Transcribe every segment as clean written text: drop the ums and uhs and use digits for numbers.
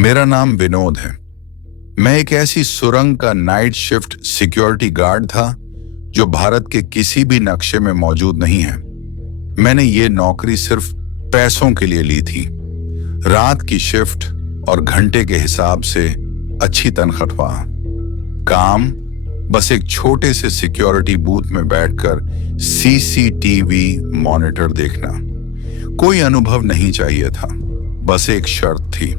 मेरा नाम विनोद है। मैं एक ऐसी सुरंग का नाइट शिफ्ट सिक्योरिटी गार्ड था जो भारत के किसी भी नक्शे में मौजूद नहीं है। मैंने ये नौकरी सिर्फ पैसों के लिए ली थी। रात की शिफ्ट और घंटे के हिसाब से अच्छी तनख्वाह। काम बस एक छोटे से सिक्योरिटी बूथ में बैठकर सीसीटीवी मॉनिटर देखना। कोई अनुभव नहीं चाहिए था, बस एक शर्त थी।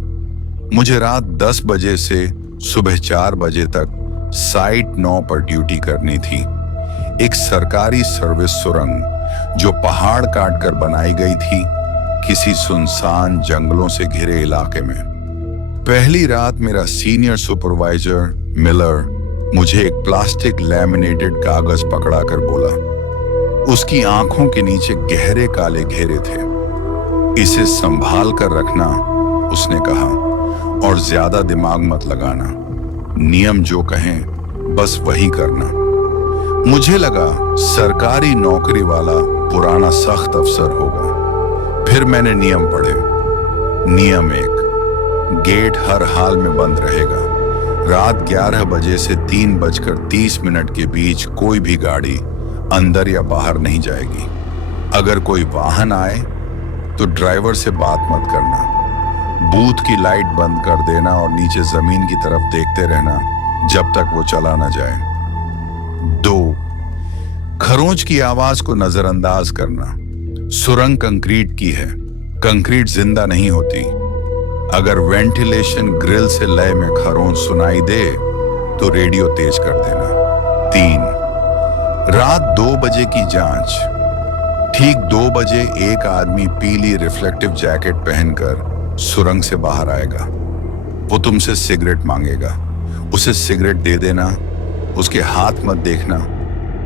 मुझे रात 10 बजे से सुबह 4 बजे तक साइट 9 पर ड्यूटी करनी थी। एक सरकारी सर्विस सुरंग जो पहाड़ काट कर बनाई गई थी, किसी सुनसान जंगलों से घिरे इलाके में। पहली रात मेरा सीनियर सुपरवाइजर मिलर मुझे एक प्लास्टिक लैमिनेटेड कागज पकड़ाकर बोला। उसकी आंखों के नीचे गहरे काले घेरे थे। इसे संभाल कर रखना, उसने कहा, और ज्यादा दिमाग मत लगाना। नियम जो कहें बस वही करना। मुझे लगा सरकारी नौकरी वाला पुराना सख्त अफसर होगा। फिर मैंने नियम पढ़े। नियम 1, गेट हर हाल में बंद रहेगा। रात 11 बजे से 3:30 के बीच कोई भी गाड़ी अंदर या बाहर नहीं जाएगी। अगर कोई वाहन आए तो ड्राइवर से बात मत करना। बूथ की लाइट बंद कर देना और नीचे जमीन की तरफ देखते रहना जब तक वो चला ना जाए। 2, खरोंच की आवाज को नजरअंदाज करना। सुरंग कंक्रीट की है, कंक्रीट जिंदा नहीं होती। अगर वेंटिलेशन ग्रिल से लय में खरोंच सुनाई दे तो रेडियो तेज कर देना। 3, रात 2 बजे की जांच। ठीक 2 बजे एक आदमी पीली रिफ्लेक्टिव जैकेट पहनकर सुरंग से बाहर आएगा। वो तुमसे सिगरेट मांगेगा। उसे सिगरेट दे देना। उसके हाथ मत देखना,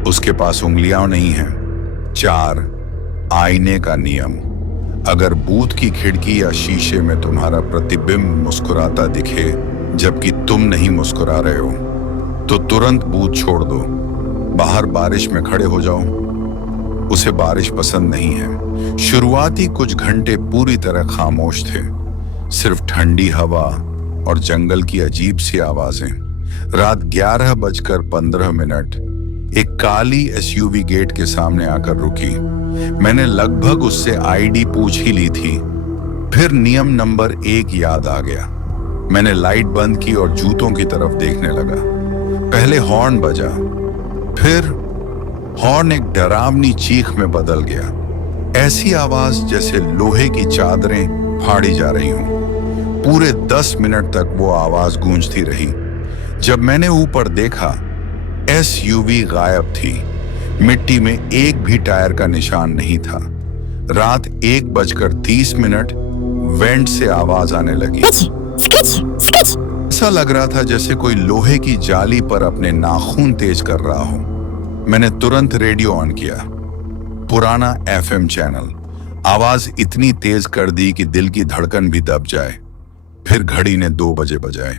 उसके पास उंगलियां नहीं हैं। 4, आईने का नियम। अगर बूथ की खिड़की या शीशे में तुम्हारा प्रतिबिंब मुस्कुराता दिखे जबकि तुम नहीं मुस्कुरा रहे हो तो तुरंत बूथ छोड़ दो। बाहर बारिश में खड़े हो जाओ। उसे बारिश पसंद नहीं है। शुरुआती कुछ घंटे पूरी तरह खामोश थे, सिर्फ ठंडी हवा और जंगल की अजीब सी आवाजें। रात 11:15 एक काली एसयूवी गेट के सामने आकर रुकी। मैंने लगभग उससे आईडी पूछ ही ली थी। फिर नियम नंबर 1 याद आ गया। मैंने लाइट बंद की और जूतों की तरफ देखने लगा। पहले हॉर्न बजा, फिर हॉर्न एक डरावनी चीख में बदल गया। ऐसी आवाज जैसे लोहे की चादरें फाड़ी जा रही हों। पूरे 10 मिनट तक वो आवाज गूंजती रही। जब मैंने ऊपर देखा, एसयूवी गायब थी। मिट्टी में एक भी टायर का निशान नहीं था। रात 1:30 वेंट से आवाज आने लगी। ऐसा लग रहा था जैसे कोई लोहे की जाली पर अपने नाखून तेज कर रहा हो। मैंने तुरंत रेडियो ऑन किया। पुराना एफएम चैनल। आवाज इतनी तेज कर दी कि दिल की धड़कन भी दब जाए। फिर घड़ी ने 2 बजे बजाए।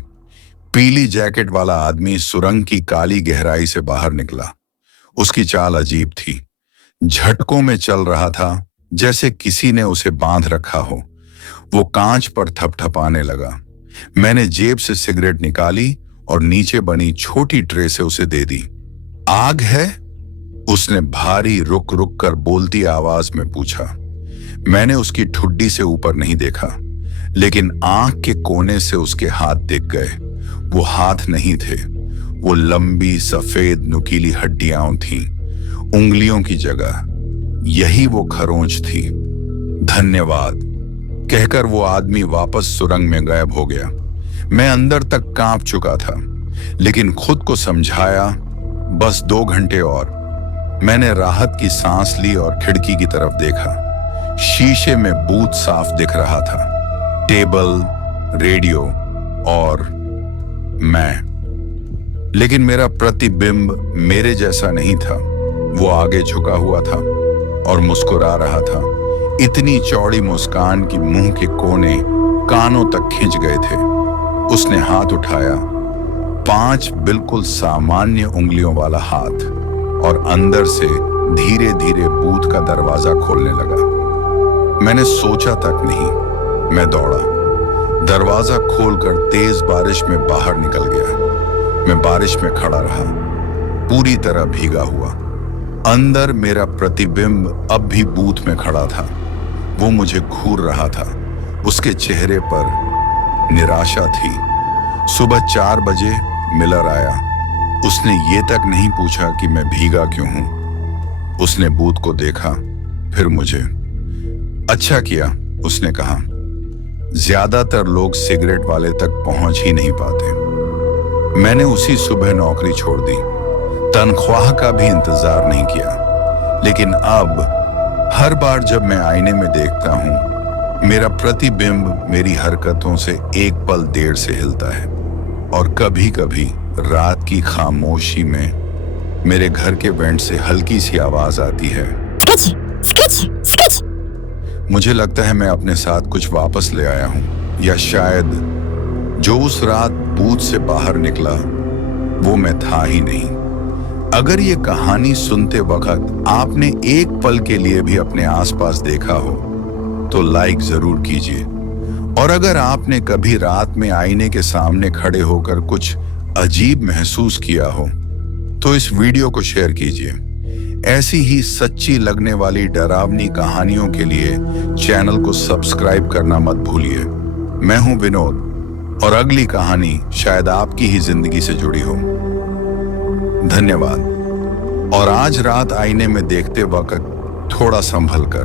पीली जैकेट वाला आदमी सुरंग की काली गहराई से बाहर निकला। उसकी चाल अजीब थी। झटकों में चल रहा था, जैसे किसी ने उसे बांध रखा हो। वो कांच पर थपथपाने लगा। मैंने जेब से सिगरेट निकाली और नीचे बनी छोटी ट्रे से उसे दे दी। आग है? उसने भारी रुक रुक कर बोलती आवाज में पूछा। मैंने उसकी ठुड्डी से ऊपर नहीं देखा, लेकिन आंख के कोने से उसके हाथ दिख गए। वो हाथ नहीं थे, वो लंबी सफेद नुकीली हड्डियां थीं, उंगलियों की जगह। यही वो खरोंच थी। धन्यवाद कहकर वो आदमी वापस सुरंग में गायब हो गया। मैं अंदर तक कांप चुका था, लेकिन खुद को समझाया, बस 2 घंटे और। मैंने राहत की सांस ली और खिड़की की तरफ देखा। शीशे में बूथ साफ दिख रहा था। टेबल, रेडियो और मैं। लेकिन मेरा प्रतिबिंब मेरे जैसा नहीं था। वो आगे झुका हुआ था और मुस्कुरा रहा था। इतनी चौड़ी मुस्कान कि मुंह के कोने कानों तक खिंच गए थे। उसने हाथ उठाया, 5 बिल्कुल सामान्य उंगलियों वाला हाथ, और अंदर से धीरे धीरे बूथ का दरवाजा खोलने लगा। मैंने सोचा तक नहीं, मैं दौड़ा। दरवाजा खोलकर तेज बारिश में बाहर निकल गया। मैं बारिश में खड़ा रहा, पूरी तरह भीगा हुआ। अंदर मेरा प्रतिबिंब अब भी बूथ में खड़ा था। वो मुझे घूर रहा था। उसके चेहरे पर निराशा थी। सुबह 4 बजे मिलर आया। उसने ये तक नहीं पूछा कि मैं भीगा क्यों हूं। उसने बूथ को देखा, फिर मुझे। अच्छा किया, उसने कहा। ज्यादातर लोग सिगरेट वाले तक पहुंच ही नहीं पाते। मैंने उसी सुबह नौकरी छोड़ दी। तनख्वाह का भी इंतजार नहीं किया। लेकिन अब हर बार जब मैं आईने में देखता हूं, मेरा प्रतिबिंब मेरी हरकतों से एक पल देर से हिलता है। और कभी कभी रात की खामोशी में मेरे घर के वेंट से हल्की सी आवाज आती है। मुझे लगता है मैं अपने साथ कुछ वापस ले आया हूं, या शायद जो उस रात बूथ से बाहर निकला वो मैं था ही नहीं। अगर ये कहानी सुनते वक्त आपने एक पल के लिए भी अपने आसपास देखा हो तो लाइक जरूर कीजिए। और अगर आपने कभी रात में आईने के सामने खड़े होकर कुछ अजीब महसूस किया हो तो इस वीडियो को शेयर कीजिए। ऐसी ही सच्ची लगने वाली डरावनी कहानियों के लिए चैनल को सब्सक्राइब करना मत भूलिए। मैं हूं विनोद और अगली कहानी शायद आपकी ही जिंदगी से जुड़ी हो। धन्यवाद। और आज रात आईने में देखते वक्त थोड़ा संभल कर